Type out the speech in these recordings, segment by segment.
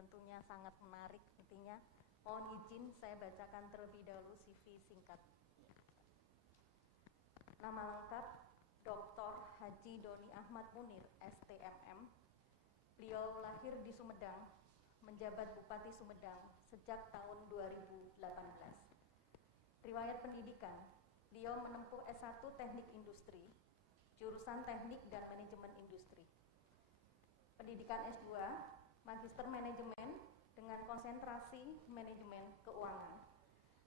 tentunya sangat menarik. Intinya mohon izin saya bacakan terlebih dahulu CV singkat. Nama lengkap Dr. Haji Doni Ahmad Munir, STMM. Beliau lahir di Sumedang, menjabat Bupati Sumedang sejak tahun 2018. Riwayat pendidikan, beliau menempuh S1 Teknik Industri, jurusan Teknik dan Manajemen Industri. Pendidikan S2, Magister Manajemen dengan konsentrasi Manajemen Keuangan.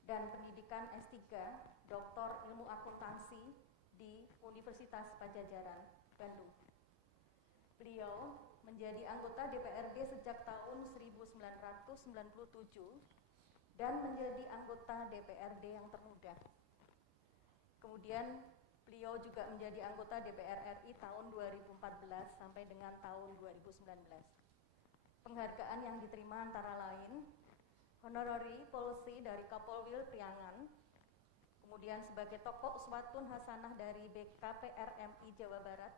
Dan pendidikan S3, Doktor Ilmu Akuntansi di Universitas Padjadjaran, Bandung. Beliau menjadi anggota DPRD sejak tahun 1997 dan menjadi anggota DPRD yang termuda. Kemudian beliau juga menjadi anggota DPR RI tahun 2014 sampai dengan tahun 2019. Penghargaan yang diterima antara lain Honorary Policy dari Kapolwil Priangan, kemudian sebagai tokoh uswatun hasanah dari BKPRMI Jawa Barat,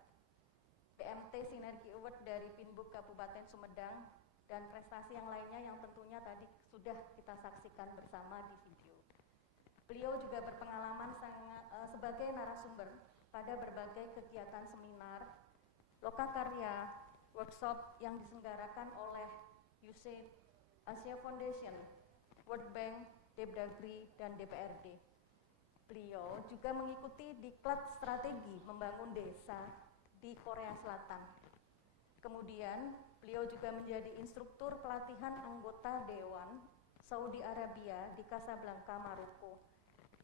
PMT Sinergi Award dari Pinbuk Kabupaten Sumedang, dan prestasi yang lainnya yang tentunya tadi sudah kita saksikan bersama di video. Beliau juga berpengalaman sebagai narasumber pada berbagai kegiatan seminar, lokakarya, workshop yang diselenggarakan oleh USAID, Asia Foundation, World Bank, Depdagri, dan DPRD. Beliau juga mengikuti diklat strategi membangun desa di Korea Selatan. Kemudian beliau juga menjadi instruktur pelatihan anggota Dewan Saudi Arabia di Casablanca, Maroko.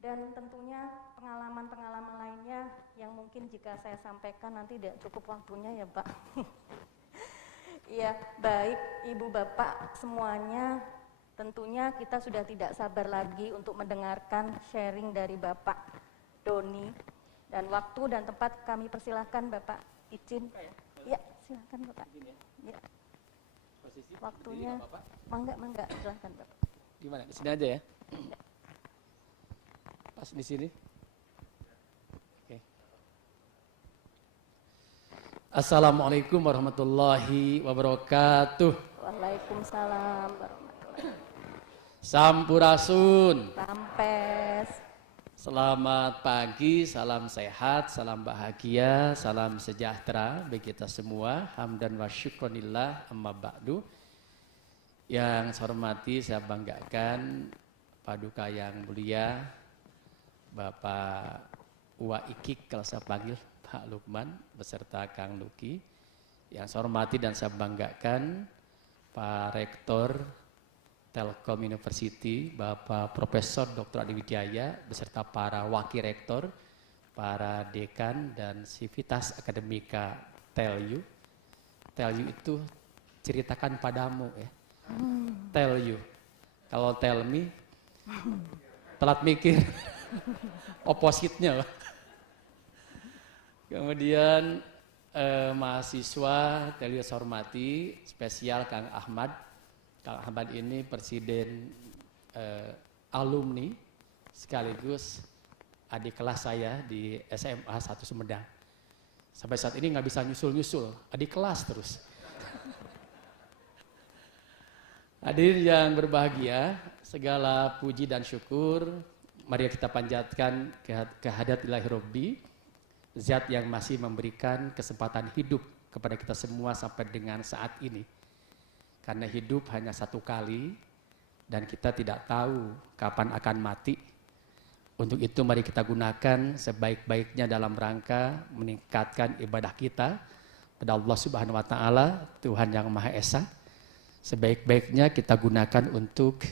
Dan tentunya pengalaman-pengalaman lainnya yang mungkin jika saya sampaikan nanti tidak cukup waktunya ya Pak. Ya, baik Ibu Bapak semuanya, tentunya kita sudah tidak sabar lagi untuk mendengarkan sharing dari Bapak Doni. Dan waktu dan tempat kami persilahkan Bapak izin. Ya, silakan Bapak. Ya. Waktunya, mangga, silakan Bapak. Gimana? Di sini aja ya? Pas di sini. Oke. Assalamualaikum warahmatullahi wabarakatuh. Waalaikumsalam warahmatullahi wabarakatuh. Sampurasun. Sampes. Selamat pagi, salam sehat, salam bahagia, salam sejahtera bagi kita semua. Hamdan wa syukronillah amma ba'du. Yang saya hormati, saya banggakan Paduka yang mulia Bapak Uwa Ikik, kalau saya panggil Pak Lukman beserta Kang Luki. Yang saya hormati dan saya banggakan Pak Rektor Telkom University, Bapak Profesor Dr. Adi Wijaya beserta para wakil rektor, para dekan dan Sivitas Akademika TELU. TELU itu ceritakan padamu ya. Tell you. Kalau tell me telat mikir. Opposite-nya. Kemudian mahasiswa TELU saya hormati, spesial Kang Ahmad. Kang Ahmad ini presiden alumni sekaligus adik kelas saya di SMA 1 Sumedang. Sampai saat ini nggak bisa nyusul-nyusul, adik kelas terus. Hadirin yang berbahagia, segala puji dan syukur mari kita panjatkan kehadirat Ilahi Robbi, Zat yang masih memberikan kesempatan hidup kepada kita semua sampai dengan saat ini. Karena hidup hanya satu kali dan kita tidak tahu kapan akan mati. Untuk itu mari kita gunakan sebaik-baiknya dalam rangka meningkatkan ibadah kita pada Allah Subhanahu wa taala, Tuhan yang Maha Esa. Sebaik-baiknya kita gunakan untuk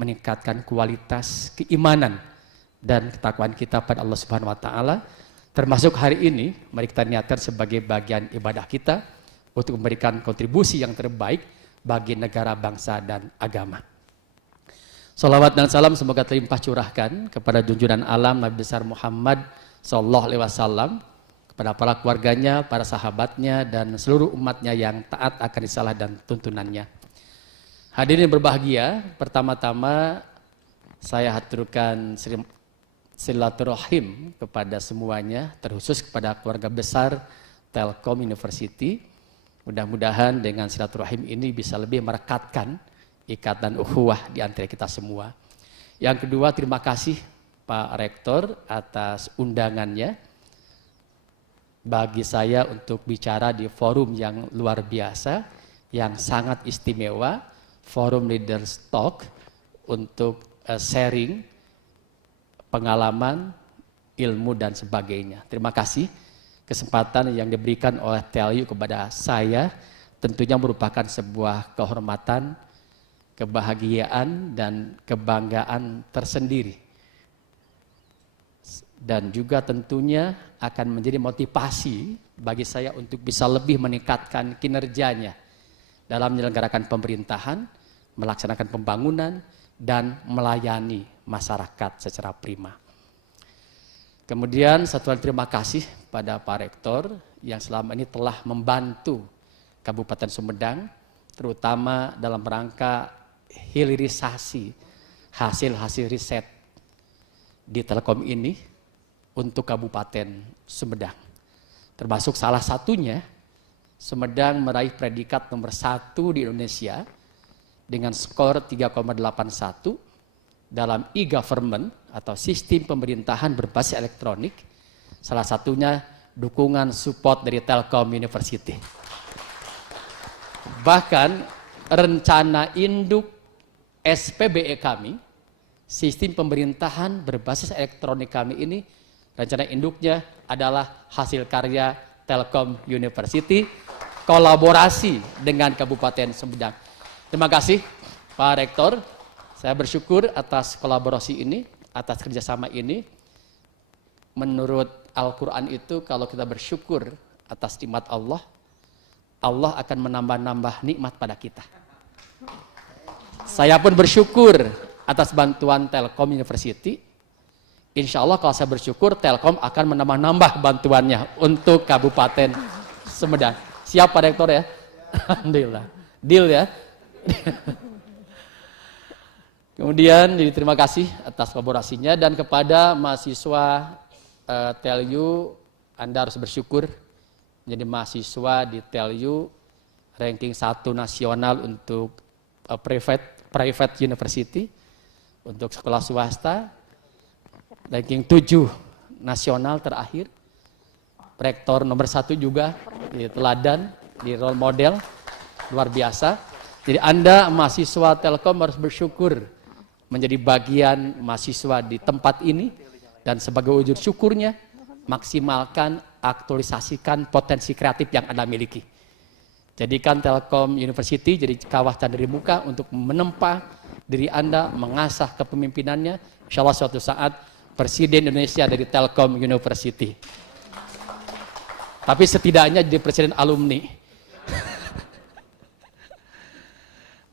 meningkatkan kualitas keimanan dan ketakwaan kita pada Allah Subhanahu wa taala. Termasuk hari ini mari kita niatkan sebagai bagian ibadah kita untuk memberikan kontribusi yang terbaik bagi negara, bangsa, dan agama. Salawat dan salam semoga terlimpah curahkan kepada junjungan alam Nabi besar Muhammad sallallahu alaihi wasallam, kepada para keluarganya, para sahabatnya, dan seluruh umatnya yang taat akan risalah dan tuntunannya. Hadirin berbahagia, pertama-tama saya haturkan silaturahim kepada semuanya, terkhusus kepada keluarga besar Telkom University. Mudah-mudahan dengan silaturahim ini bisa lebih merekatkan ikatan ukhuwah di antara kita semua. Yang kedua, terima kasih Pak Rektor atas undangannya bagi saya untuk bicara di forum yang luar biasa, yang sangat istimewa, Forum Leaders Talk, untuk sharing pengalaman, ilmu, dan sebagainya. Terima kasih. Kesempatan yang diberikan oleh TLU kepada saya tentunya merupakan sebuah kehormatan, kebahagiaan, dan kebanggaan tersendiri. Dan juga tentunya akan menjadi motivasi bagi saya untuk bisa lebih meningkatkan kinerjanya dalam menyelenggarakan pemerintahan, melaksanakan pembangunan, dan melayani masyarakat secara prima. Kemudian satu lagi terima kasih pada Pak Rektor yang selama ini telah membantu Kabupaten Sumedang, terutama dalam rangka hilirisasi hasil-hasil riset di Telkom ini untuk Kabupaten Sumedang. Termasuk salah satunya, Sumedang meraih predikat nomor 1 di Indonesia dengan skor 3,81 dalam e-government atau sistem pemerintahan berbasis elektronik, salah satunya dukungan support dari Telkom University. Bahkan rencana induk SPBE kami, sistem pemerintahan berbasis elektronik kami ini, rencana induknya adalah hasil karya Telkom University, kolaborasi dengan Kabupaten Sumedang. Terima kasih Pak Rektor. Saya bersyukur atas kolaborasi ini, atas kerjasama ini. Menurut Al-Quran itu kalau kita bersyukur atas nikmat Allah, Allah akan menambah-nambah nikmat pada kita. Saya pun bersyukur atas bantuan Telkom University. Insya Allah kalau saya bersyukur, Telkom akan menambah-nambah bantuannya untuk Kabupaten Sumedang. Siap Pak Rektor ya? Alhamdulillah. Deal ya? Kemudian jadi terima kasih atas kolaborasinya, dan kepada mahasiswa TLU, Anda harus bersyukur menjadi mahasiswa di TLU ranking 1 nasional untuk private university, untuk sekolah swasta, ranking 7 nasional terakhir, rektor nomor 1 juga, di teladan, di role model, luar biasa. Jadi Anda mahasiswa Telkom harus bersyukur menjadi bagian mahasiswa di tempat ini, dan sebagai wujud syukurnya maksimalkan, aktualisasikan potensi kreatif yang Anda miliki. Jadikan Telkom University jadi kawah canderi muka untuk menempa diri Anda, mengasah kepemimpinannya. Insya Allah suatu saat Presiden Indonesia dari Telkom University. Tapi setidaknya jadi Presiden alumni.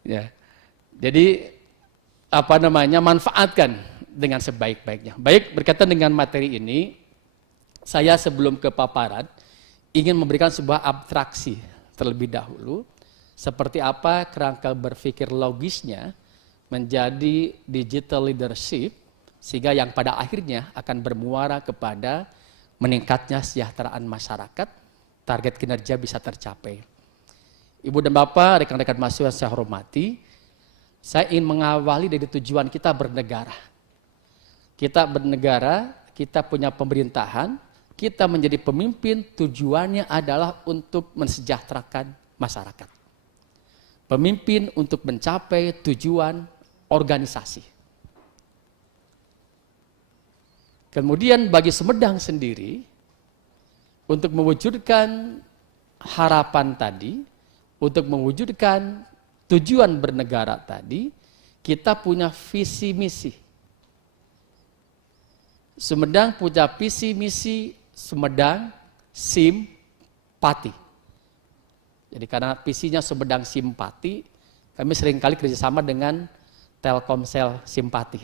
Ya. Jadi manfaatkan dengan sebaik-baiknya. Baik, berkaitan dengan materi ini, saya sebelum ke paparan ingin memberikan sebuah abstraksi terlebih dahulu, seperti apa kerangka berpikir logisnya menjadi digital leadership, sehingga yang pada akhirnya akan bermuara kepada meningkatnya kesejahteraan masyarakat, target kinerja bisa tercapai. Ibu dan Bapak, rekan-rekan mahasiswa yang saya hormati, saya ingin mengawali dari tujuan kita bernegara. Kita bernegara, kita punya pemerintahan, kita menjadi pemimpin, tujuannya adalah untuk mensejahterakan masyarakat. Pemimpin untuk mencapai tujuan organisasi. Kemudian bagi Sumedang sendiri, untuk mewujudkan harapan tadi, untuk mewujudkan tujuan bernegara tadi, kita punya visi misi. Sumedang punya visi misi Sumedang Simpati. Jadi karena visinya Sumedang Simpati, kami seringkali kerjasama dengan Telkomsel Simpati.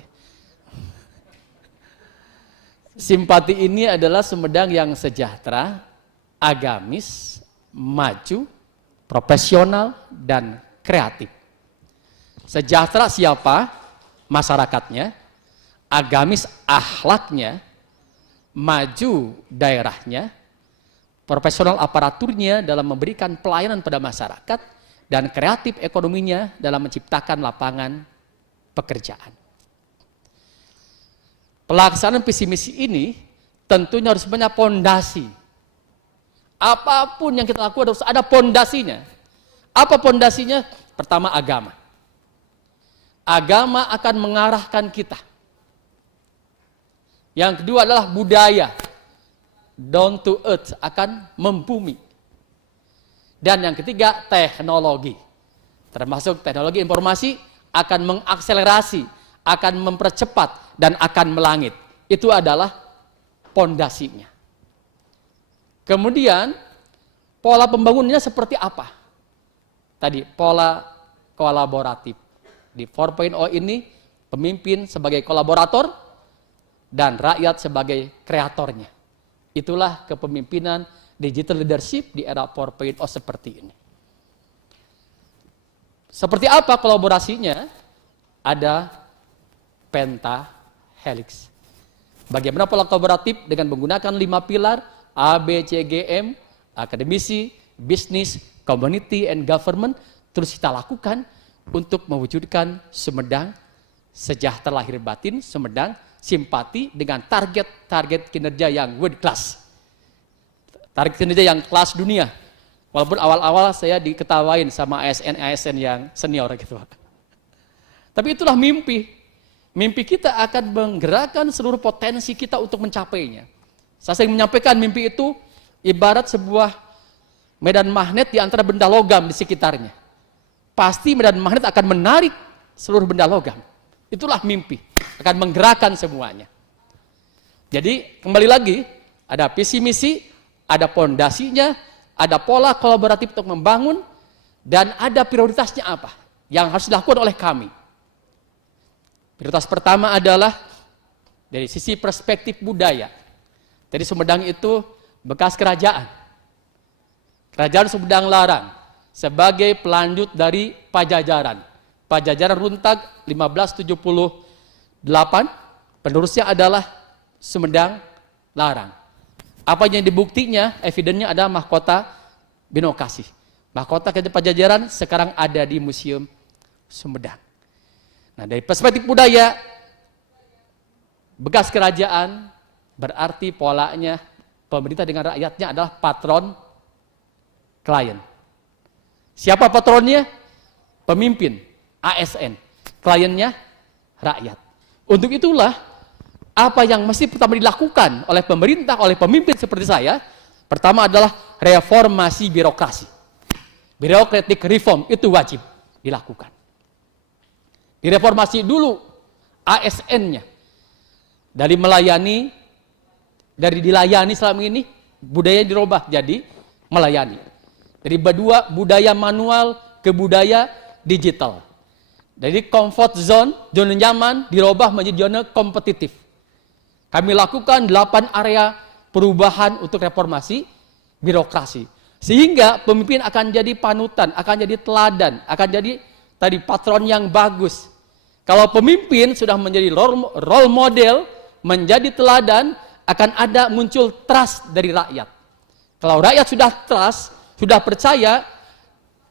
Simpati ini adalah Sumedang yang sejahtera, agamis, maju, profesional, dan kreatif. Sejahtera siapa? Masyarakatnya. Agamis akhlaknya. Maju daerahnya. profesional aparaturnya dalam memberikan pelayanan pada masyarakat, dan kreatif ekonominya dalam menciptakan lapangan pekerjaan. Pelaksanaan visi misi ini tentunya harus punya pondasi. Apapun yang kita lakukan harus ada pondasinya. Apa pondasinya? Pertama, agama. Agama akan mengarahkan kita. Yang kedua adalah budaya. Down to earth, akan membumi. Dan yang ketiga, teknologi. Termasuk teknologi informasi akan mengakselerasi, akan mempercepat, dan akan melangit. Itu adalah pondasinya. Kemudian, pola pembangunannya seperti apa? Tadi, pola kolaboratif. Di 4.0 ini, pemimpin sebagai kolaborator, dan rakyat sebagai kreatornya. Itulah kepemimpinan digital leadership di era 4.0 seperti ini. Seperti apa kolaborasinya? Ada pentahelix. Bagaimana pola kolaboratif dengan menggunakan 5 pilar A, B, C, G, M, akademisi, bisnis, community, and government, terus kita lakukan untuk mewujudkan Sumedang sejahtera lahir batin, Sumedang simpati dengan target kinerja yang world class. Target kinerja yang kelas dunia. Walaupun awal-awal saya diketawain sama ASN yang senior gitu. Tapi itulah mimpi. Mimpi kita akan menggerakkan seluruh potensi kita untuk mencapainya. Saya sering menyampaikan mimpi itu ibarat sebuah medan magnet di antara benda logam di sekitarnya. Pasti medan magnet akan menarik seluruh benda logam. Itulah mimpi. Akan menggerakkan semuanya. Jadi kembali lagi, ada visi misi, ada pondasinya, ada pola kolaboratif untuk membangun, dan ada prioritasnya apa yang harus dilakukan oleh kami. Prioritas pertama adalah dari sisi perspektif budaya. Jadi Sumedang itu bekas kerajaan. Kerajaan Sumedang Larang sebagai pelanjut dari Pajajaran. Pajajaran runtag 1578, penerusnya adalah Sumedang Larang. Apa yang dibuktinya, evidennya adalah mahkota Binokasi. Mahkota kerajaan Pajajaran sekarang ada di Museum Sumedang. Nah, dari perspektif budaya, bekas kerajaan berarti polanya pemerintah dengan rakyatnya adalah patron klien. Siapa patronnya? Pemimpin, ASN. Kliennya rakyat. Untuk itulah apa yang mesti pertama dilakukan oleh pemerintah, oleh pemimpin seperti saya, pertama adalah reformasi birokrasi. Bureaucratic reform itu wajib dilakukan. Direformasi dulu ASN-nya. Dari dilayani selama ini, budaya dirubah jadi melayani. Dari budaya manual ke budaya digital. Dari comfort zone, zona nyaman, dirubah menjadi zona kompetitif. Kami lakukan 8 area perubahan untuk reformasi birokrasi. Sehingga pemimpin akan jadi panutan, akan jadi teladan, akan jadi tadi patron yang bagus. Kalau pemimpin sudah menjadi role model, menjadi teladan, akan ada muncul trust dari rakyat. Kalau rakyat sudah trust, sudah percaya,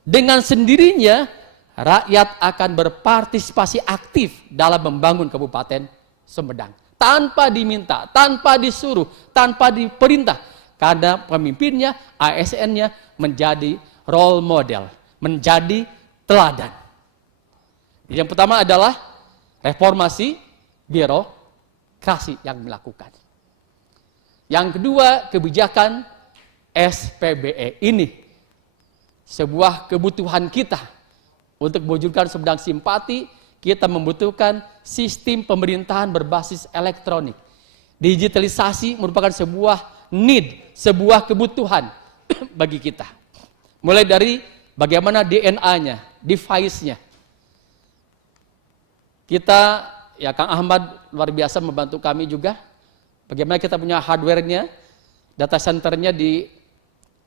dengan sendirinya rakyat akan berpartisipasi aktif dalam membangun Kabupaten Sumedang. Tanpa diminta, tanpa disuruh, tanpa diperintah. Karena pemimpinnya, ASN-nya menjadi role model, menjadi teladan. Yang pertama adalah reformasi birokrasi yang dilakukan. Yang kedua, kebijakan SPBE ini. Sebuah kebutuhan kita untuk mewujudkan Sumedang simpati, kita membutuhkan sistem pemerintahan berbasis elektronik. Digitalisasi merupakan sebuah need, sebuah kebutuhan bagi kita. Mulai dari bagaimana DNA-nya, device-nya. Kita, ya Kang Ahmad luar biasa membantu kami juga. Bagaimana kita punya hardware-nya, data center-nya di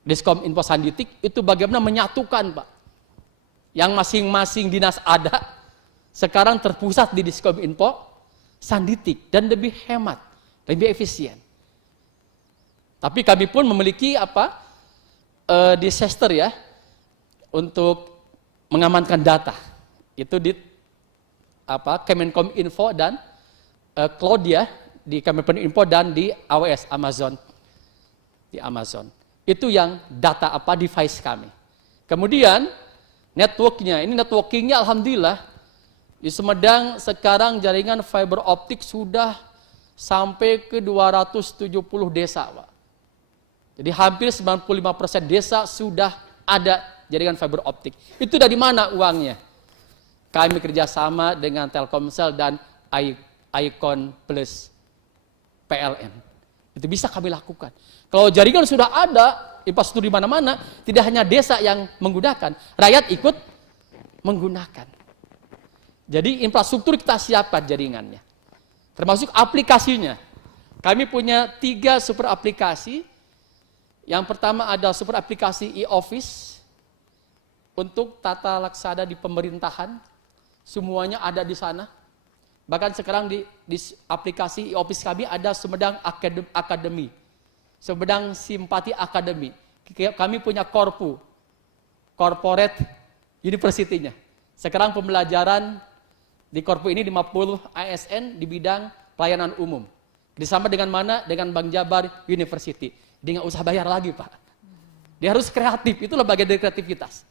Diskom Info Sanditik, itu bagaimana menyatukan Pak. Yang masing-masing dinas ada, sekarang terpusat di Diskom Info Sanditik, dan lebih hemat, lebih efisien. Tapi kami pun memiliki disaster ya untuk mengamankan data. Itu di Kemenkominfo dan cloud ya, di Kemenkominfo dan di AWS Amazon. Di Amazon. Itu yang data device kami. Kemudian networkingnya alhamdulillah di Sumedang sekarang jaringan fiber optik sudah sampai ke 270 desa, Pak. Jadi hampir 95% desa sudah ada jaringan fiber optik. Itu dari mana uangnya? Kami kerjasama dengan Telkomsel dan Icon Plus PLN. Itu bisa kami lakukan. Kalau jaringan sudah ada, infrastruktur di mana-mana, tidak hanya desa yang menggunakan, rakyat ikut menggunakan. Jadi infrastruktur kita siapkan jaringannya. Termasuk aplikasinya. Kami punya 3 super aplikasi. Yang pertama ada super aplikasi e-office untuk tata laksana di pemerintahan. Semuanya ada di sana. Bahkan sekarang di aplikasi e-office kami ada Sumedang Academy. Sumedang Simpati Academy. Kami punya Korpu, Corporate University-nya. Sekarang pembelajaran di Korpu ini 50 ASN di bidang pelayanan umum. Bersama dengan mana? Dengan Bank Jabar University. Dia nggak usah bayar lagi, Pak. Dia harus kreatif, itulah bagian dari kreativitas.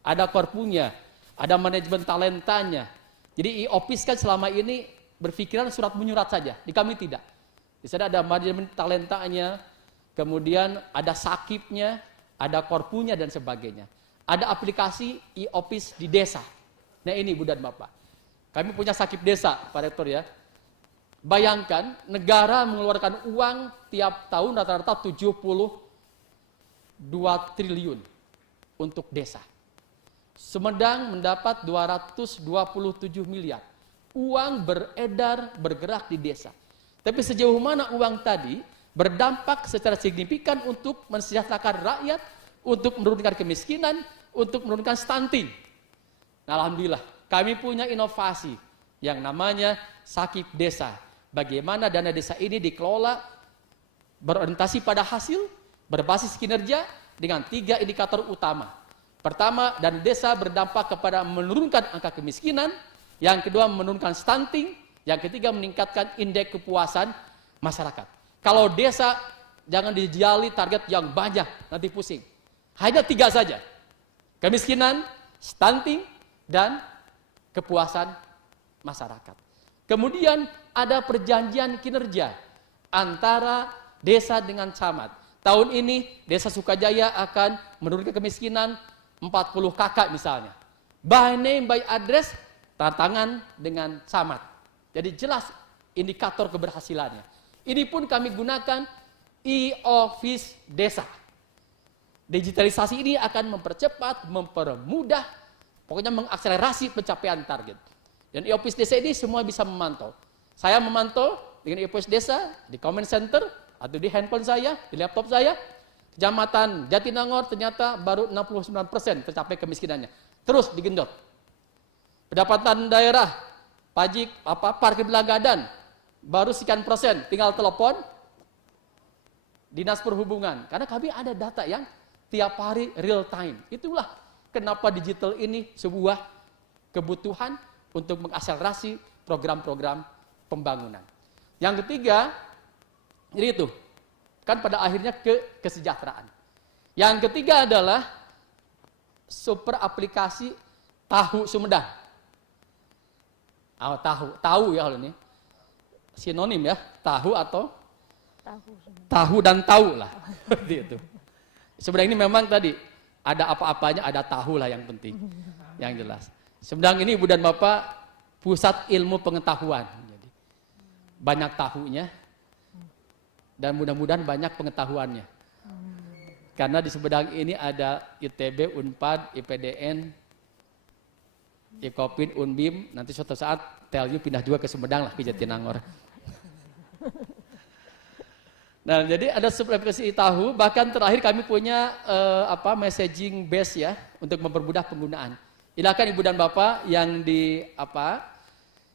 Ada korpunya, ada manajemen talentanya. Jadi e-office kan selama ini berpikiran surat menyurat saja, di kami tidak. Di sana ada manajemen talentanya, kemudian ada sakipnya, ada korpunya dan sebagainya. Ada aplikasi e-office di desa. Nah ini Bu dan Bapak. Kami punya sakip desa, Pak Rektor ya. Bayangkan negara mengeluarkan uang tiap tahun rata-rata 72 triliun untuk desa. Sumedang mendapat 227 miliar. Uang beredar, bergerak di desa. Tapi sejauh mana uang tadi berdampak secara signifikan untuk mensejahterakan rakyat, untuk menurunkan kemiskinan, untuk menurunkan stunting. Nah, alhamdulillah, kami punya inovasi yang namanya Sakip Desa. Bagaimana dana desa ini dikelola berorientasi pada hasil, berbasis kinerja dengan 3 indikator utama. Pertama, dana desa berdampak kepada menurunkan angka kemiskinan, yang kedua menurunkan stunting, yang ketiga meningkatkan indeks kepuasan masyarakat. Kalau desa jangan dijali target yang banyak, nanti pusing. Hanya 3 saja. Kemiskinan, stunting, dan kepuasan masyarakat. Kemudian ada perjanjian kinerja antara desa dengan camat. Tahun ini Desa Sukajaya akan menurunkan kemiskinan 40 kakak misalnya. By name, by address, tantangan dengan camat. Jadi jelas indikator keberhasilannya. Ini pun kami gunakan e-office desa. Digitalisasi ini akan mempercepat, mempermudah, pokoknya mengakselerasi pencapaian target. Dan e-office desa ini semua bisa memantau. Saya memantau dengan e-office desa di comment center atau di handphone saya, di laptop saya. Kecamatan Jatinangor ternyata baru 69% tercapai kemiskinannya. Terus digendot. Pendapatan daerah, pajak parkir belanggadan baru sekian persen, tinggal telepon Dinas Perhubungan. Karena kami ada data yang tiap hari real time. Itulah kenapa digital ini sebuah kebutuhan untuk mengakselerasi program-program pembangunan. Yang ketiga, jadi itu, kan pada akhirnya kesejahteraan. Yang ketiga adalah super aplikasi Tahu Sumedang. Oh, tahu ya kalau ini. Sinonim ya, tahu atau tahu dan tahu lah. Seperti itu. Sebenarnya ini memang tadi ada apa-apanya, ada tahu lah yang penting. Yang jelas. Sumedang ini Ibu dan Bapak pusat ilmu pengetahuan. Jadi, banyak tahunya dan mudah-mudahan banyak pengetahuannya. Karena di Sumedang ini ada ITB, Unpad, IPDN, Ikopin, Unbim, nanti suatu saat Telyu pindah juga ke Sumedang lah, ke Jatinangor. Nah, jadi ada aplikasi tahu, bahkan terakhir kami punya messaging base ya untuk mempermudah penggunaan. Silakan Ibu dan Bapak yang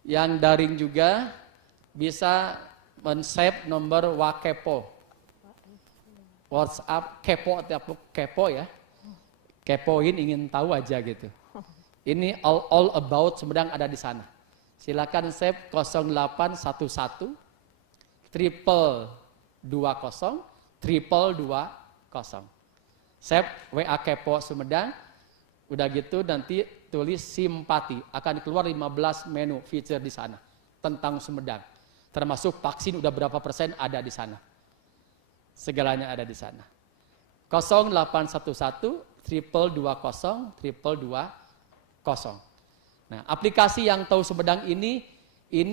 yang daring juga bisa men-save nomor Wakepo. WhatsApp kepo ya. Kepoin, ingin tahu aja gitu. Ini all about Sumedang ada di sana. Silakan save 0811 triple 20 triple 20. Save WA Kepo Sumedang. Udah gitu nanti tulis simpati, akan keluar 15 menu feature di sana tentang Sumedang. Termasuk vaksin udah berapa persen ada di sana. Segalanya ada di sana. 0811 triple 20 triple 20. Nah, aplikasi yang tahu Sumedang ini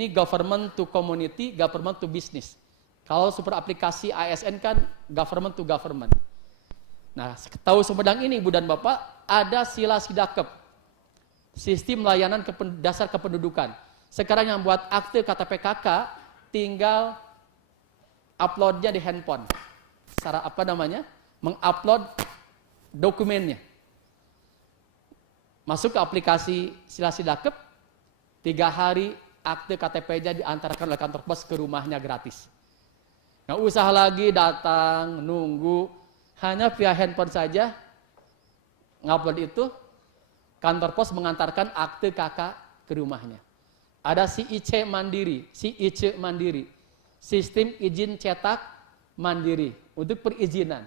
government to community, government to business. Kalau super aplikasi ASN kan government to government. Nah, tahu Sumedang ini Ibu dan Bapak ada sila sidakep, sistem layanan dasar kependudukan. Sekarang yang buat akte KTP-KK tinggal uploadnya di handphone. Secara apa namanya? Mengupload dokumennya. Masuk ke aplikasi sila sidakep, 3 hari akte KTP-nya diantarkan oleh kantor pos ke rumahnya gratis. Nggak usah lagi datang, nunggu. Hanya via handphone saja, ngupload itu, kantor pos mengantarkan akte KK ke rumahnya. Ada SIC Mandiri, sistem izin cetak mandiri, untuk perizinan,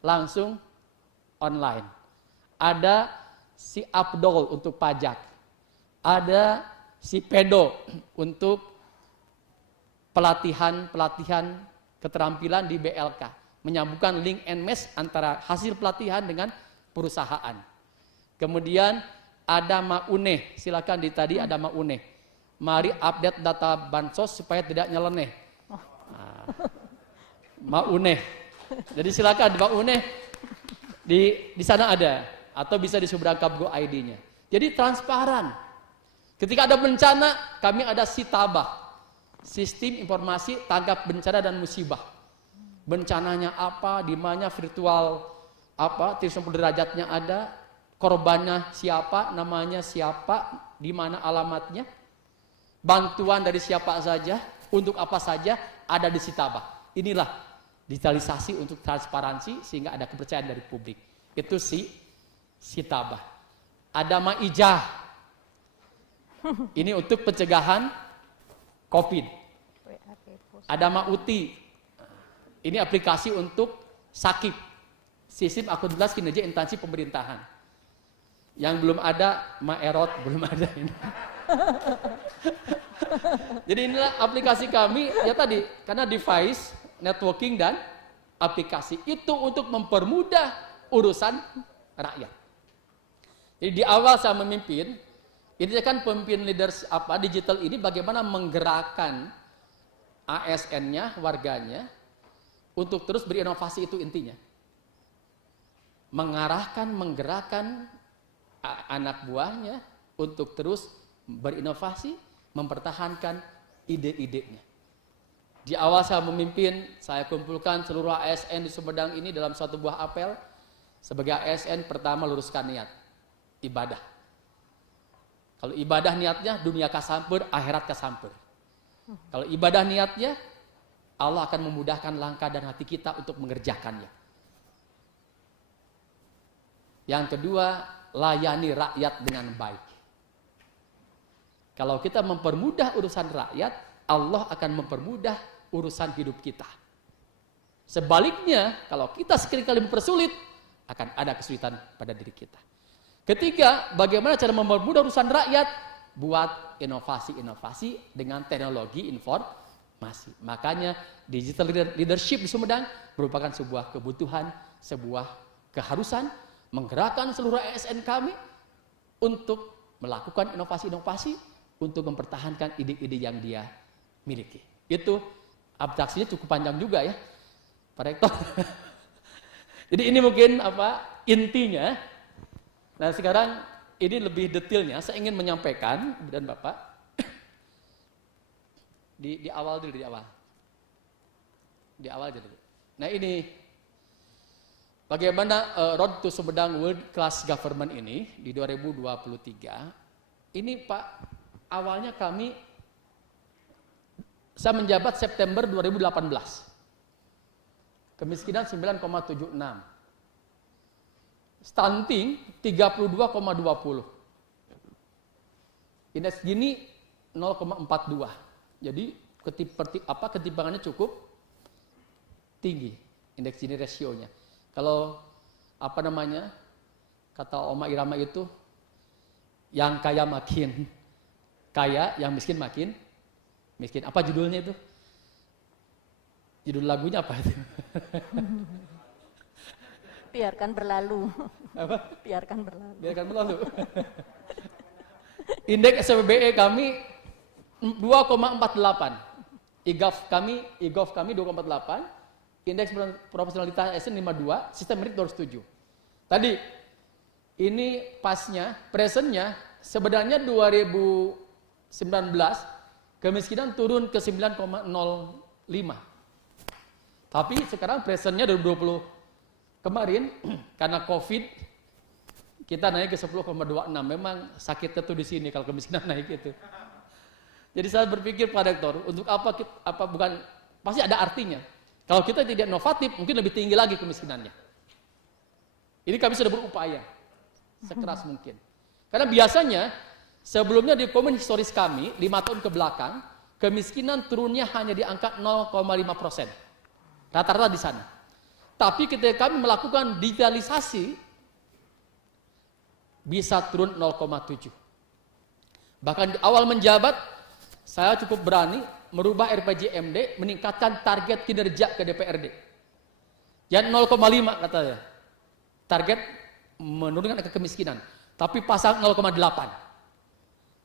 langsung online. Ada si Abdol untuk pajak, ada si Pedo untuk pelatihan keterampilan di BLK. Menyambungkan link and match antara hasil pelatihan dengan perusahaan. Kemudian ada Mauneh, silakan tadi ada Mauneh. Mari update data bansos supaya tidak nyeleneh. Nah, Mauneh. Jadi silakan Mauneh di sana ada atau bisa di Sumedang Kapgo ID-nya. Jadi transparan. Ketika ada bencana, kami ada Sitabah, sistem informasi tanggap bencana dan musibah. Bencananya apa, di mana virtual apa, 360 derajatnya ada, korbannya siapa, namanya siapa, di mana alamatnya, bantuan dari siapa saja, untuk apa saja ada di Sitabah. Inilah digitalisasi untuk transparansi sehingga ada kepercayaan dari publik. Itu Sitabah. Ada Maijah. Ini untuk pencegahan COVID. Ada Mauti. Ini aplikasi untuk SAKIP, sistem akuntabilitas kinerja instansi pemerintahan. Yang belum ada, Maerot belum ada ini. Jadi inilah aplikasi kami, ya tadi, karena device, networking, dan aplikasi. Itu untuk mempermudah urusan rakyat. Jadi di awal saya memimpin, ini kan pemimpin leaders digital ini bagaimana menggerakkan ASN-nya, warganya, untuk terus berinovasi, itu intinya. Menggerakkan anak buahnya untuk terus berinovasi, mempertahankan ide-idenya. Di awal saya memimpin, saya kumpulkan seluruh ASN di Sumedang ini dalam satu buah apel. Sebagai ASN, pertama luruskan niat, ibadah. Kalau ibadah niatnya, dunia kasampur, akhirat kasampur. Kalau ibadah niatnya, Allah akan memudahkan langkah dan hati kita untuk mengerjakannya. Yang kedua, layani rakyat dengan baik. Kalau kita mempermudah urusan rakyat, Allah akan mempermudah urusan hidup kita. Sebaliknya, kalau kita sekali-kali mempersulit, akan ada kesulitan pada diri kita. Ketiga, bagaimana cara mempermudah urusan rakyat? Buat inovasi-inovasi dengan teknologi informasi. Makanya digital leadership di Sumedang merupakan sebuah kebutuhan, sebuah keharusan, menggerakkan seluruh ASN kami untuk melakukan inovasi-inovasi untuk mempertahankan ide-ide yang dia miliki. Itu abstraksinya cukup panjang juga ya, Pak Rektor. Jadi ini mungkin intinya. Nah sekarang ini lebih detailnya saya ingin menyampaikan, Ibu dan Bapak. Di awal dulu, di awal dulu. Nah ini bagaimana Road to Sumedang World Class Government ini di 2023. Ini Pak, awalnya saya menjabat September 2018. Kemiskinan 9,76. Stunting 32,20. Indeks Gini 0,42. Jadi ketimpangannya cukup tinggi indeks Gini rasionya. Kalau kata Oma Irama itu, yang kaya makin kaya, yang miskin makin miskin. Apa judulnya itu? Judul lagunya apa itu? Biarkan berlalu. Apa? Biarkan berlalu. Biarkan berlalu. Indeks SPBE kami 2,48. IGAF kami 2,48. Indeks profesionalitas ASN 52, sistem merit 207. Tadi ini pasnya, presentnya sebenarnya 2019 kemiskinan turun ke 9,05. Tapi sekarang presentnya 2020 kemarin karena COVID kita naik ke 10,26. Memang sakitnya tuh di sini kalau kemiskinan naik itu. Jadi saya berpikir Pak Rektor, untuk apa bukan pasti ada artinya. Kalau kita tidak inovatif, mungkin lebih tinggi lagi kemiskinannya. Ini kami sudah berupaya sekeras mungkin. Karena biasanya sebelumnya di komen historis kami 5 tahun ke belakang, kemiskinan turunnya hanya di angka 0,5%. Rata-rata di sana. Tapi ketika kami melakukan digitalisasi bisa turun 0,7. Bahkan di awal menjabat saya cukup berani merubah RPJMD, meningkatkan target kinerja ke DPRD. Yang 0,5 katanya. Target menurunkan angka kemiskinan. Tapi pasang 0,8.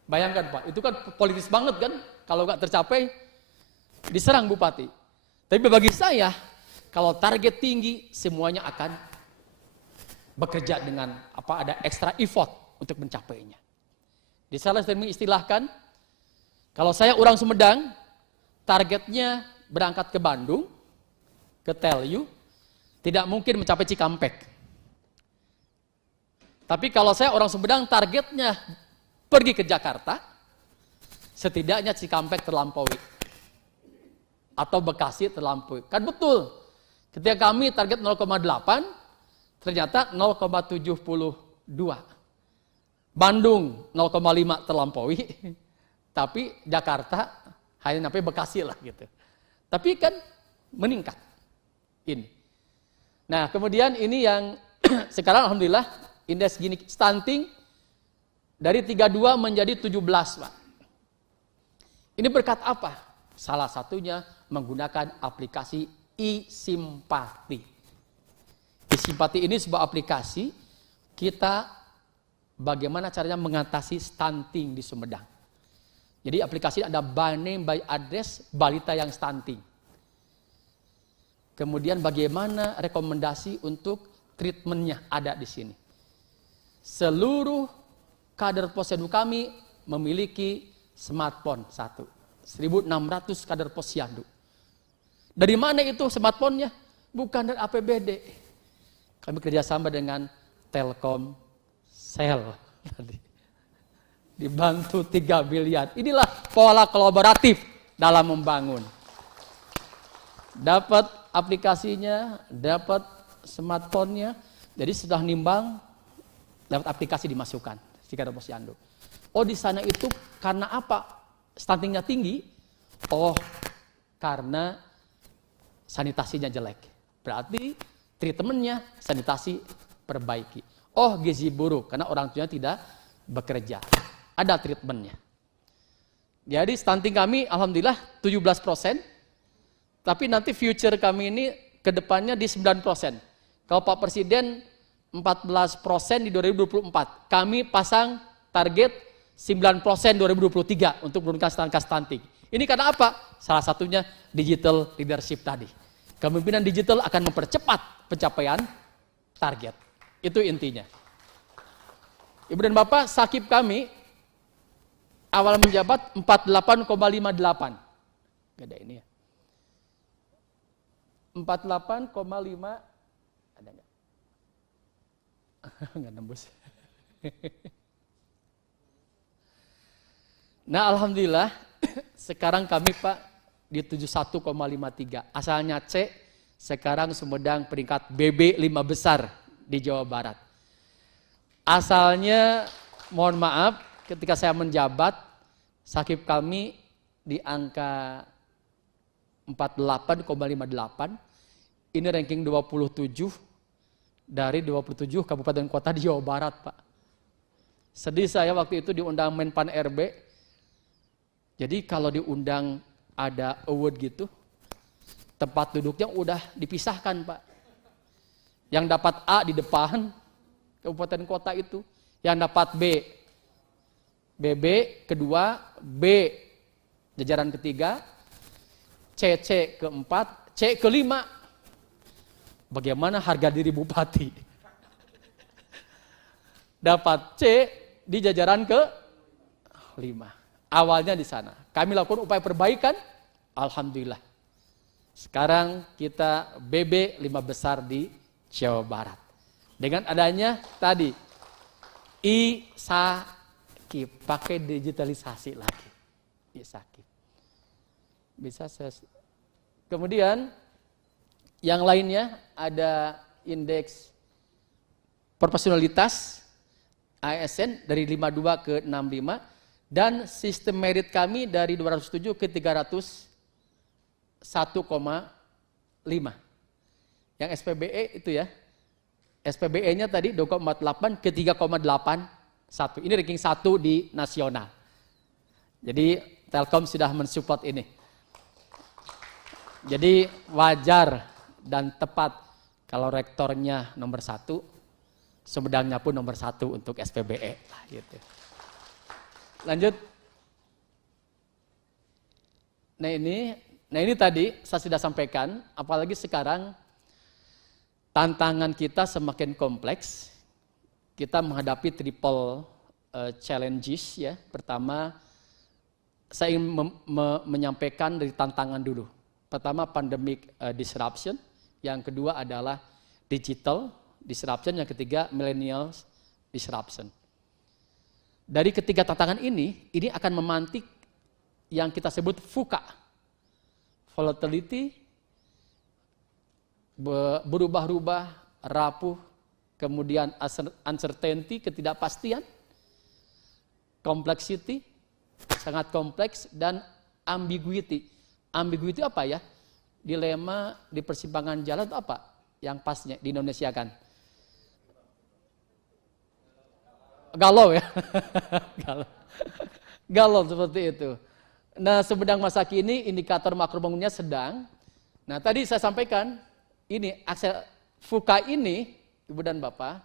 Bayangkan Pak, itu kan politis banget kan? Kalau nggak tercapai, diserang Bupati. Tapi bagi saya, kalau target tinggi, semuanya akan bekerja dengan ada extra effort untuk mencapainya. Di salah satu mengistilahkan, kalau saya orang Sumedang, targetnya berangkat ke Bandung, ke Telyu, tidak mungkin mencapai Cikampek. Tapi kalau saya orang Sumedang, targetnya pergi ke Jakarta, setidaknya Cikampek terlampaui. Atau Bekasi terlampaui. Kan betul, ketika kami target 0,8, ternyata 0,72. Bandung 0,5 terlampaui, tapi Jakarta hanya sampai Bekasi lah gitu. Tapi kan meningkat ini. Nah kemudian ini yang sekarang alhamdulillah indeks Gini stunting dari 32 menjadi 17 Pak. Ini berkat apa? Salah satunya menggunakan aplikasi iSimpati. iSimpati ini sebuah aplikasi kita bagaimana caranya mengatasi stunting di Sumedang. Jadi aplikasi ada by name, by address, balita yang stunting. Kemudian bagaimana rekomendasi untuk treatmentnya ada di sini. Seluruh kader posyandu kami memiliki smartphone 1.600 kader posyandu. Dari mana itu smartphone-nya? Bukan dari APBD. Kami kerjasama dengan Telkomsel tadi. Dibantu 3 miliar. Inilah pola kolaboratif dalam membangun. Dapat aplikasinya, dapat smartphone-nya. Jadi sudah nimbang, dapat aplikasi dimasukkan. Jika ada posyandu. Oh di sana itu karena apa? Stuntingnya tinggi. Oh karena sanitasinya jelek. Berarti treatmentnya sanitasi perbaiki. Oh gizi buruk karena orang tuanya tidak bekerja. Ada treatmentnya. Jadi stunting kami alhamdulillah 17%. Tapi nanti future kami ini ke depannya di 9%. Kalau Pak Presiden 14% di 2024. Kami pasang target 9% 2023 untuk menurunkan angka stunting. Ini karena apa? Salah satunya digital leadership tadi. Kepemimpinan digital akan mempercepat pencapaian target. Itu intinya. Ibu dan Bapak, sakip kami awal menjabat 48,58. Beda ini ya. 48,5 ada enggak? Enggak nembus. Nah, alhamdulillah sekarang kami Pak di 71,53. Asalnya C Sekarang Sumedang peringkat BB 5 besar di Jawa Barat. Asalnya, mohon maaf, ketika saya menjabat, sakit kami di angka 48,58. Ini ranking 27 dari 27 kabupaten kota di Jawa Barat, Pak. Sedih saya waktu itu diundang Menpan RB. Jadi kalau diundang ada award gitu, tempat duduknya udah dipisahkan, Pak. Yang dapat A di depan kabupaten kota itu, yang dapat B, BB kedua, B jajaran ketiga, CC keempat, C kelima. Bagaimana harga diri bupati? Dapat C di jajaran ke-5. Awalnya di sana. Kami lakukan upaya perbaikan, alhamdulillah. Sekarang kita BB 5 besar di Jawa Barat. Dengan adanya tadi I-Sakip, pakai digitalisasi lagi. I-Sakip. Bisa saya. Kemudian yang lainnya ada indeks profesionalitas ASN dari 52 ke 65 dan sistem merit kami dari 207 ke 301,5. Yang SPBE itu ya. SPBE-nya tadi 2,48 ke 3,81. Ini ranking 1 di nasional. Jadi Telkom sudah mensupport ini. Jadi wajar dan tepat kalau rektornya nomor 1, Sumedangnya pun nomor 1 untuk SPBE. Gitu. Lanjut. Nah ini tadi saya sudah sampaikan, apalagi sekarang tantangan kita semakin kompleks. Kita menghadapi triple challenges ya. Pertama, saya ingin menyampaikan dari tantangan dulu. Pertama, pandemic disruption. Yang kedua adalah digital disruption. Yang ketiga, millennial disruption. Dari ketiga tantangan ini akan memantik yang kita sebut VUCA. Volatility, berubah-ubah, rapuh, kemudian uncertainty, ketidakpastian, complexity, sangat kompleks, dan ambiguity. Ambiguity apa ya? Dilema di persimpangan jalan itu apa? Yang pasnya di Indonesia kan? Galau ya? Galau seperti itu. Nah, Sumedang masa kini indikator makro bangunnya sedang. Nah, tadi saya sampaikan, ini akses VUCA ini, Ibu dan Bapak,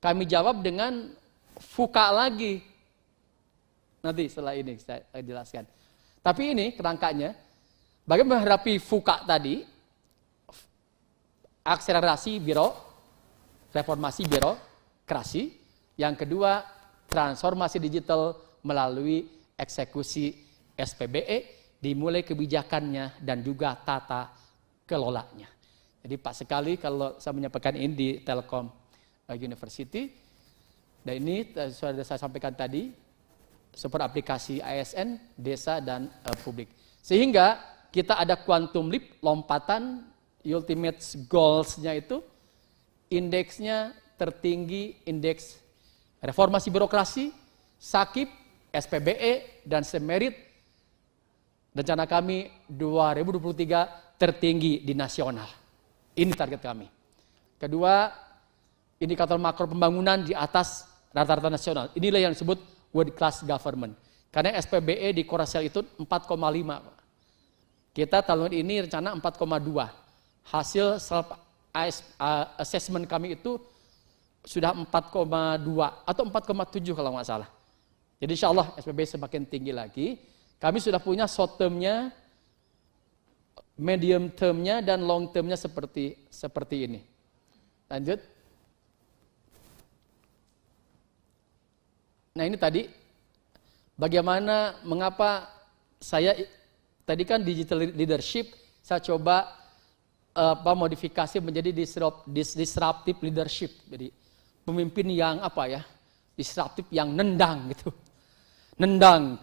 kami jawab dengan VUCA lagi. Nanti setelah ini saya jelaskan. Tapi ini kerangkanya, bagaimana menghadapi VUCA tadi, akselerasi reformasi birokrasi. Yang kedua, transformasi digital melalui eksekusi SPBE, dimulai kebijakannya dan juga tata kelolanya. Jadi Pak sekali kalau saya menyampaikan ini di Telkom University, dan ini sudah saya sampaikan tadi, super aplikasi ASN, desa, dan publik. Sehingga kita ada quantum leap, lompatan, ultimate goals-nya itu, indeksnya tertinggi, indeks reformasi birokrasi, SAKIP, SPBE, dan Semerit. Rencana kami 2023 tertinggi di nasional. Ini target kami. Kedua, indikator makro pembangunan di atas rata-rata nasional. Inilah yang disebut world class government. Karena SPBE di Korsel itu 4,5. Kita tahun ini rencana 4,2. Hasil self assessment kami itu sudah 4,2 atau 4,7 kalau nggak salah. Jadi insya Allah SPBE semakin tinggi lagi. Kami sudah punya short term-nya, medium term-nya, dan long term-nya seperti ini. Lanjut. Nah ini tadi, bagaimana, mengapa saya, tadi kan digital leadership, saya coba modifikasi menjadi disruptive leadership. Jadi pemimpin yang disruptif, yang nendang gitu. Nendang,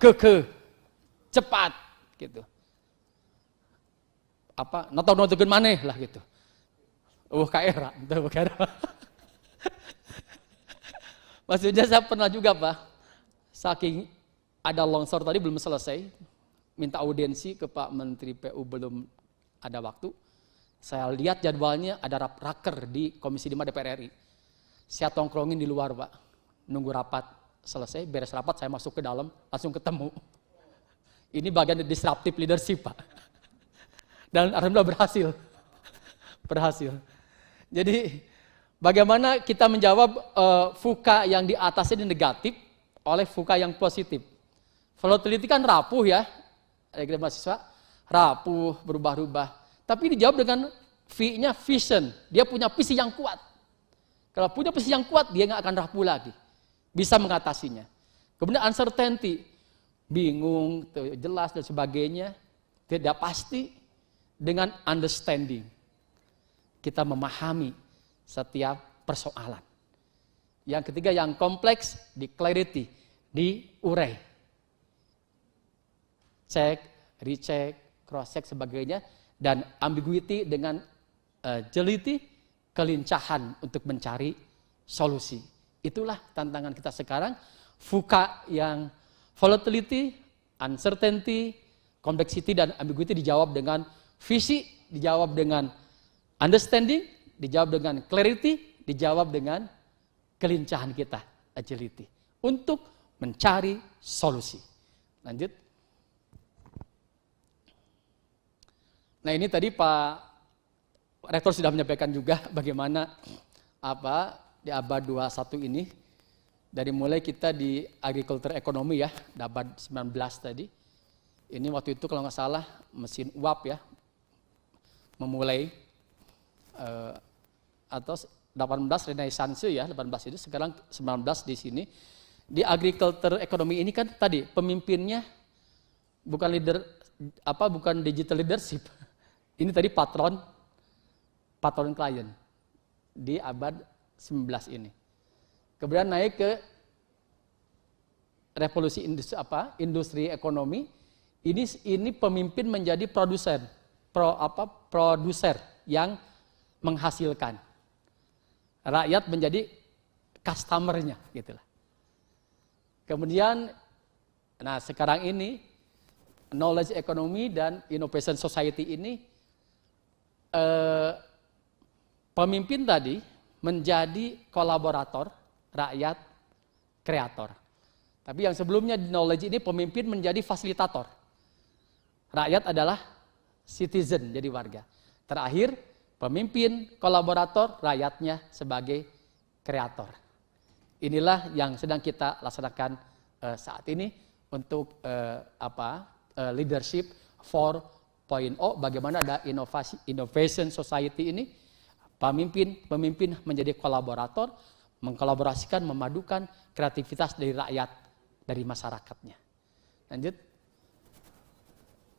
cepat gitu. nonton maneh lah gitu. Kaera, itu kaera. Maksudnya saya pernah juga Pak, saking ada longsor tadi belum selesai, minta audiensi ke Pak Menteri PU belum ada waktu. Saya lihat jadwalnya ada raker di Komisi 5 DPR RI. Saya tongkrongin di luar Pak, nunggu rapat selesai, beres rapat saya masuk ke dalam, langsung ketemu. Ini bagian disruptive leadership Pak. Dan alhamdulillah berhasil. Jadi bagaimana kita menjawab VUCA yang di atasnya di negatif oleh VUCA yang positif. Volatility kan rapuh ya, mahasiswa, rapuh, berubah-ubah. Tapi dijawab dengan V-nya vision, dia punya visi yang kuat. Kalau punya visi yang kuat, dia nggak akan rapuh lagi. Bisa mengatasinya. Kemudian uncertainty, bingung, jelas dan sebagainya, tidak pasti. Dengan understanding, kita memahami setiap persoalan. Yang ketiga yang kompleks, di clarity, diurai. Cek, recheck, cross check sebagainya, dan ambiguity dengan jeliti, kelincahan untuk mencari solusi. Itulah tantangan kita sekarang. VUCA yang volatility, uncertainty, complexity dan ambiguity dijawab dengan visi, dijawab dengan understanding, dijawab dengan clarity, dijawab dengan kelincahan kita, agility, untuk mencari solusi. Lanjut. Nah ini tadi Pak Rektor sudah menyampaikan juga bagaimana di abad 21 ini, dari mulai kita di agriculture economy ya, di abad 19 tadi. Ini waktu itu kalau nggak salah mesin uap ya, memulai atau 18 Renaissance ya, 18 itu sekarang 19 di sini. Di agriculture economy ini kan tadi pemimpinnya bukan bukan digital leadership. Ini tadi patron klien di abad 19 ini. Kemudian naik ke revolusi industri ekonomi. Ini pemimpin menjadi produser yang menghasilkan. Rakyat menjadi customer-nya gitulah. Kemudian sekarang ini knowledge economy dan innovation society ini pemimpin tadi menjadi kolaborator, rakyat kreator. Tapi yang sebelumnya di knowledge ini pemimpin menjadi fasilitator. Rakyat adalah citizen, jadi warga. Terakhir, pemimpin, kolaborator, rakyatnya sebagai kreator. Inilah yang sedang kita laksanakan saat ini untuk leadership 4.0. Bagaimana ada innovation society ini, pemimpin menjadi kolaborator, mengkolaborasikan, memadukan kreativitas dari rakyat, dari masyarakatnya. Lanjut.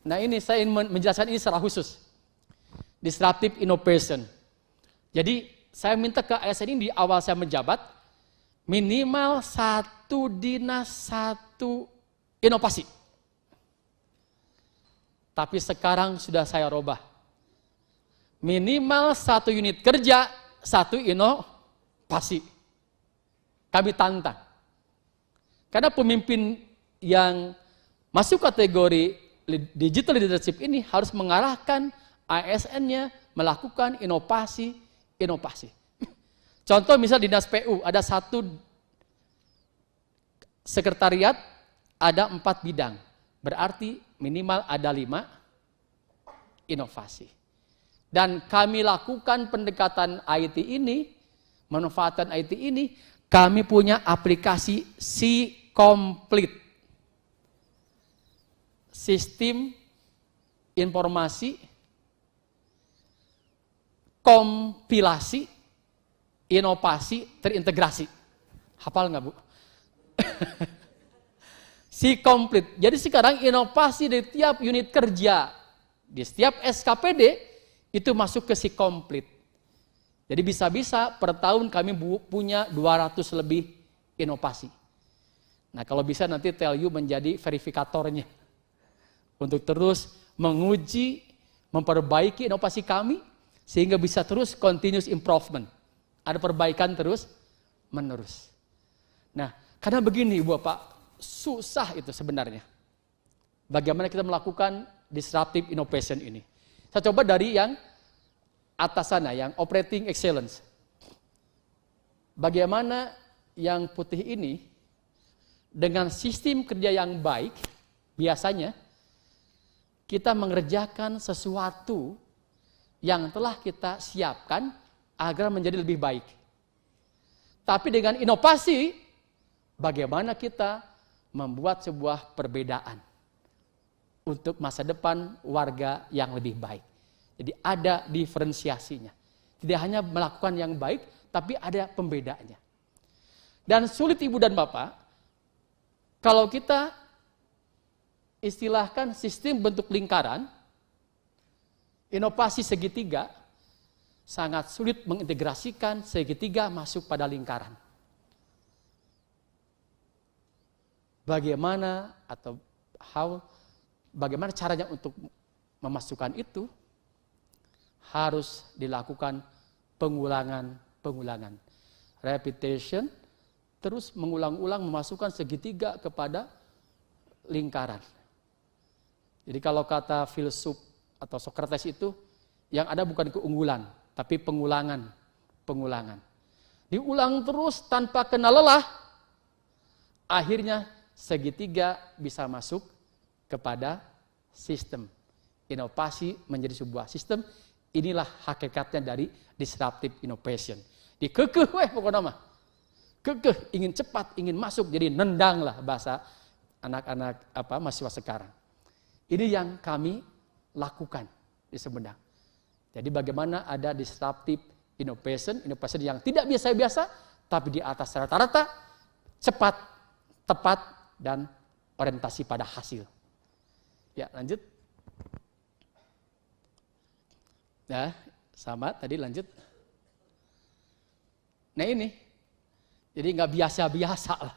Nah ini saya ingin menjelaskan ini secara khusus. Disruptive innovation. Jadi saya minta ke ASN ini di awal saya menjabat, minimal 1 dinas 1 inovasi. Tapi sekarang sudah saya robah. Minimal 1 unit kerja, 1 inovasi. Kami tantang. Karena pemimpin yang masuk kategori digital leadership ini harus mengarahkan ASN-nya melakukan inovasi. Contoh misal di Dinas PU ada 1 sekretariat, ada 4 bidang. Berarti minimal ada 5 inovasi. Dan kami lakukan pendekatan IT ini, manfaatan IT ini, kami punya aplikasi C-Complete. Sistem informasi, kompilasi, inovasi, terintegrasi. Hafal nggak Bu? C-Complete. Jadi sekarang inovasi di tiap unit kerja, di setiap SKPD, itu masuk ke C-Complete. Jadi bisa-bisa per tahun kami punya 200 lebih inovasi. Nah kalau bisa nanti tell you menjadi verifikatornya. Untuk terus menguji memperbaiki inovasi kami sehingga bisa terus continuous improvement. Ada perbaikan terus menerus. Nah, karena begini Ibu Bapak, susah itu sebenarnya. Bagaimana kita melakukan disruptive innovation ini. Saya coba dari yang atas sana, yang operating excellence. Bagaimana yang putih ini dengan sistem kerja yang baik, biasanya kita mengerjakan sesuatu yang telah kita siapkan agar menjadi lebih baik. Tapi dengan inovasi, bagaimana kita membuat sebuah perbedaan untuk masa depan warga yang lebih baik. Jadi ada diferensiasinya. Tidak hanya melakukan yang baik, tapi ada pembedanya. Dan sulit Ibu dan Bapak, kalau kita istilahkan sistem bentuk lingkaran, inovasi segitiga, sangat sulit mengintegrasikan segitiga masuk pada lingkaran. Bagaimana caranya untuk memasukkan itu? Harus dilakukan pengulangan. Repetition, terus mengulang-ulang memasukkan segitiga kepada lingkaran. Jadi kalau kata filsuf atau Socrates itu, yang ada bukan keunggulan, tapi pengulangan. Diulang terus tanpa kena lelah, akhirnya segitiga bisa masuk kepada sistem. Inovasi menjadi sebuah sistem. Inilah hakikatnya dari disruptive innovation. Dikekeh pokoknya mah. Kekeh, ingin cepat, ingin masuk, jadi nendang lah bahasa anak-anak mahasiswa sekarang. Ini yang kami lakukan di Sumedang. Jadi bagaimana ada disruptive innovation yang tidak biasa-biasa, tapi di atas rata-rata, cepat, tepat, dan orientasi pada hasil. Ya, lanjut. Nah, sama tadi lanjut. Nah ini, jadi nggak biasa-biasa lah.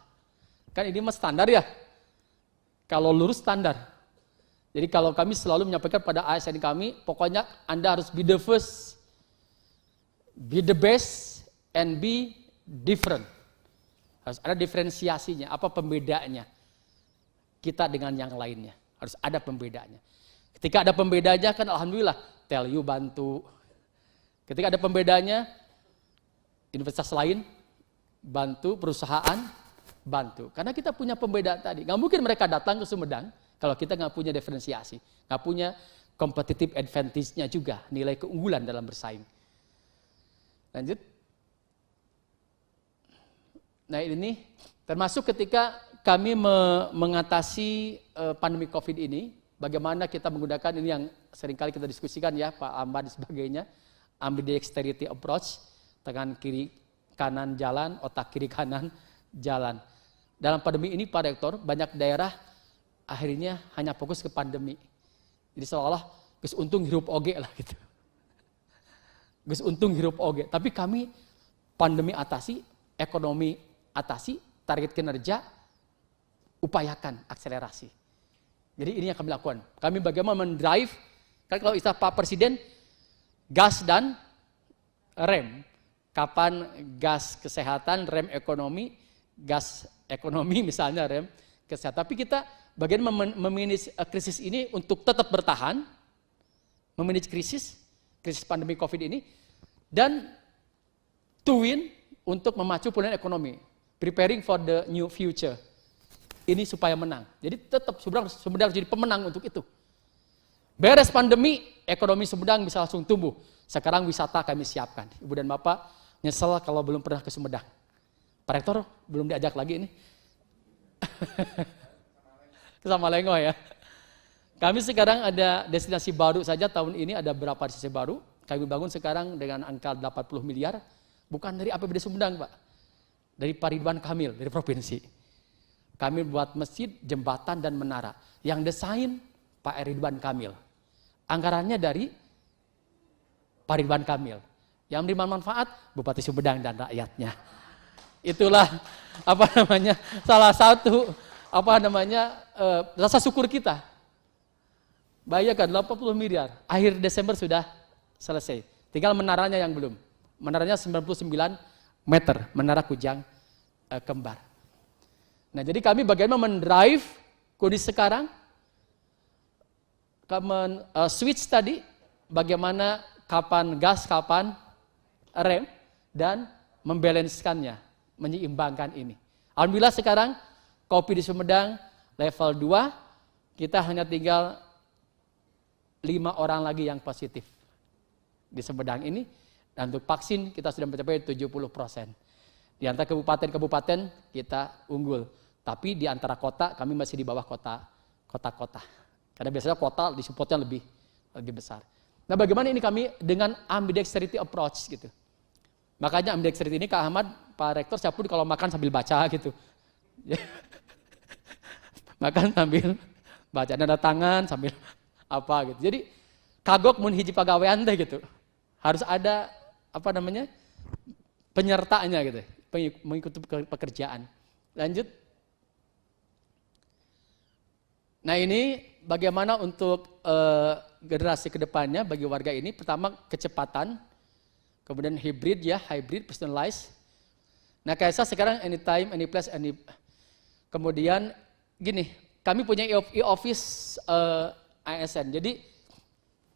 Kan ini mah standar ya. Kalau lurus standar. Jadi kalau kami selalu menyampaikan pada ASN kami, pokoknya Anda harus be the first, be the best, and be different. Harus ada diferensiasinya, apa pembedanya kita dengan yang lainnya. Harus ada pembedanya. Ketika ada pembedanya kan alhamdulillah, tell you bantu. Ketika ada pembedanya, universitas lain bantu, perusahaan bantu. Karena kita punya pembeda tadi. Nggak mungkin mereka datang ke Sumedang kalau kita nggak punya diferensiasi, nggak punya competitive advantage-nya juga, nilai keunggulan dalam bersaing. Lanjut. Nah ini termasuk ketika kami mengatasi pandemi COVID ini, bagaimana kita menggunakan ini yang seringkali kita diskusikan ya Pak Ahmad dan sebagainya, ambidexterity approach, tangan kiri kanan jalan, otak kiri kanan jalan. Dalam pandemi ini Pak Rektor, banyak daerah akhirnya hanya fokus ke pandemi. Jadi seolah-olah geus untung hirup oge lah gitu. Geus untung hirup oge, tapi kami pandemi atasi, ekonomi atasi, target kinerja upayakan akselerasi. Jadi ini yang kami lakukan. Kami bagaimana mendrive, kan kalau istilah Pak Presiden, gas dan rem. Kapan gas kesehatan, rem ekonomi, gas ekonomi misalnya rem kesehatan. Tapi kita bagaimana memanage krisis ini untuk tetap bertahan, memanage krisis pandemi COVID ini, dan to win untuk memacu pemulihan ekonomi, preparing for the new future. Ini supaya menang. Jadi tetap Sumedang jadi pemenang untuk itu. Beres pandemi, ekonomi Sumedang bisa langsung tumbuh. Sekarang wisata kami siapkan. Ibu dan Bapak nyesel kalau belum pernah ke Sumedang. Pak Rektor belum diajak lagi ini. Sama Lengo ya. Kami sekarang ada destinasi baru saja tahun ini, ada berapa destinasi baru. Kami bangun sekarang dengan angka 80 miliar. Bukan dari APBD Sumedang Pak. Dari Pak Ridwan Kamil, dari provinsi. Kami buat masjid, jembatan, dan menara. Yang desain Pak Ridwan Kamil. Anggarannya dari Pak Ridwan Kamil. Yang menerima manfaat Bupati Sumedang dan rakyatnya. Itulah salah satu rasa syukur kita. Bayangkan 80 miliar. Akhir Desember sudah selesai. Tinggal menaranya yang belum. Menaranya 99 meter. Menara Kujang Kembar. Nah jadi kami bagaimana mendrive kondisi sekarang. Switch tadi. Bagaimana kapan gas, kapan rem. Dan membalanskannya. Menyeimbangkan ini. Alhamdulillah sekarang kopi di Sumedang level 2. Kita hanya tinggal 5 orang lagi yang positif di Sumedang ini. Dan untuk vaksin kita sudah mencapai 70%. Di antara kabupaten-kabupaten kita unggul. Tapi di antara kota kami masih di bawah kota-kota. Karena biasanya kota disupportnya lebih besar. Nah bagaimana ini kami dengan ambidexterity approach gitu. Makanya ambidexterity ini Kak Ahmad, Pak Rektor siapapun kalau makan sambil baca gitu. Makan sambil baca, nada tangan sambil apa gitu. Jadi kagok mun hiji pagawean teh gitu. Harus ada penyertanya gitu, mengikuti pekerjaan. Lanjut. Nah ini bagaimana untuk generasi kedepannya bagi warga ini. Pertama kecepatan, kemudian hybrid, personalized. Nah kayak saya sekarang anytime, any place, kemudian gini, kami punya e-office ASN. Jadi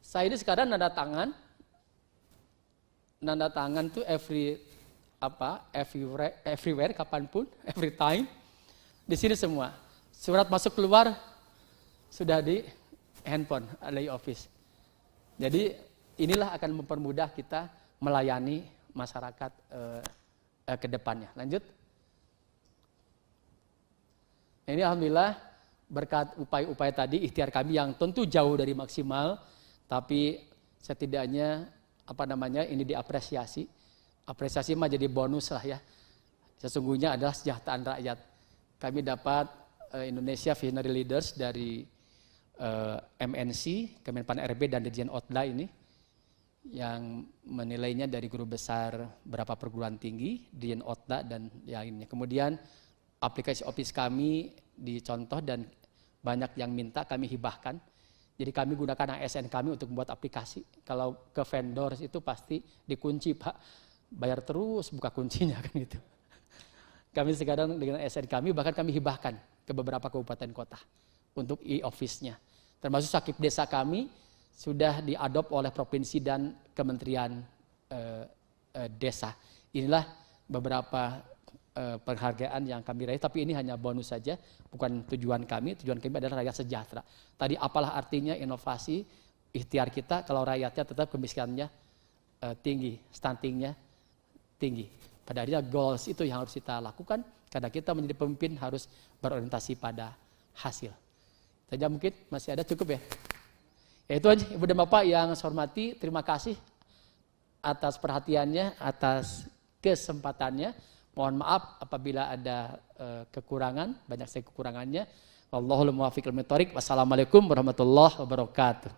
saya ini sekarang nanda tangan tuh everywhere, kapanpun, every time. Di sini semua. Surat masuk keluar sudah di handphone, ada e-office. Jadi inilah akan mempermudah kita melayani masyarakat ke depannya. Lanjut. Ini alhamdulillah berkat upaya-upaya tadi, ikhtiar kami yang tentu jauh dari maksimal, tapi setidaknya ini diapresiasi. Apresiasi mah jadi bonus lah ya. Sesungguhnya adalah kesejahteraan rakyat. Kami dapat Indonesia Visionary Leaders dari MNC, Kemenpan RB dan Dirjen Otda ini yang menilainya dari guru besar berapa perguruan tinggi, Dirjen Otda dan lainnya. Kemudian aplikasi office kami dicontoh dan banyak yang minta kami hibahkan. Jadi kami gunakan ASN kami untuk membuat aplikasi. Kalau ke vendor itu pasti dikunci Pak, bayar terus buka kuncinya kan gitu. Kami sekarang dengan ASN kami bahkan kami hibahkan ke beberapa kabupaten kota untuk e-office-nya. Termasuk sakit desa kami sudah diadop oleh provinsi dan kementerian desa. Inilah beberapa penghargaan yang kami raih, tapi ini hanya bonus saja, bukan tujuan kami. Tujuan kami adalah rakyat sejahtera. Tadi apalah artinya inovasi, ikhtiar kita kalau rakyatnya tetap kemiskinannya tinggi, stuntingnya tinggi. Pada akhirnya goals itu yang harus kita lakukan, karena kita menjadi pemimpin harus berorientasi pada hasil. Saja mungkin masih ada, cukup ya. Ya itu aja Ibu dan Bapak yang saya hormati, terima kasih atas perhatiannya, atas kesempatannya. Mohon maaf apabila ada kekurangan, banyak sekali kekurangannya. Wallahul muwaffiq wal muwaffiq. Wassalamualaikum warahmatullahi wabarakatuh.